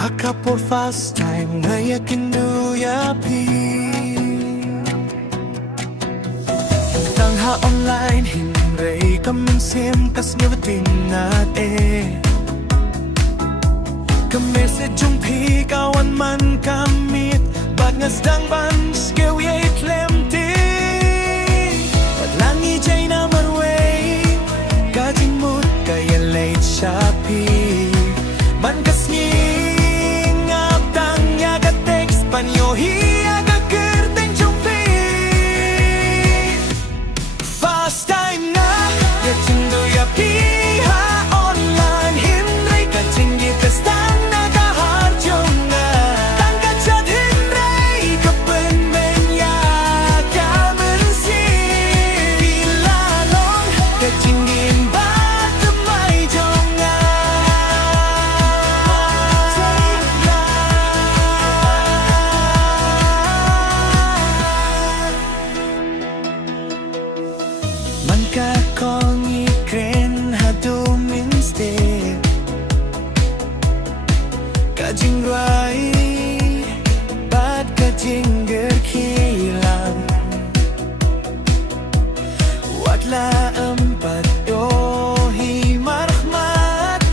Aka por fast time na yakin du yapi Tangha online hinray kamin sim kas ngevatin nat Ka-message yung pi kawan man kamit Bad nga stang ban skew yay tlemti At langi jay na marway Kajing mood kaya late shapi Man kas ngingap tang yaga text panyo hiyaga kerteng yung pi Fast time na yating do yapi ha online hindray kajing gitestang Man ka kong ikren hadu minste Kajing rai Bad kajing gerkilang Watla empat dohi marahmat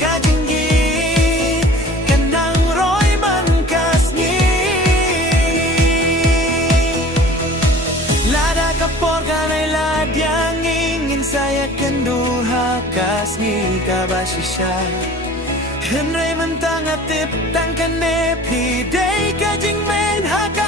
Kajing gi Kanang roy man kasngi Lada kapor kanay ladyang ingin saya kenduha kasngi kabasisya Henry mentang atip tang kanepi day kajing men haka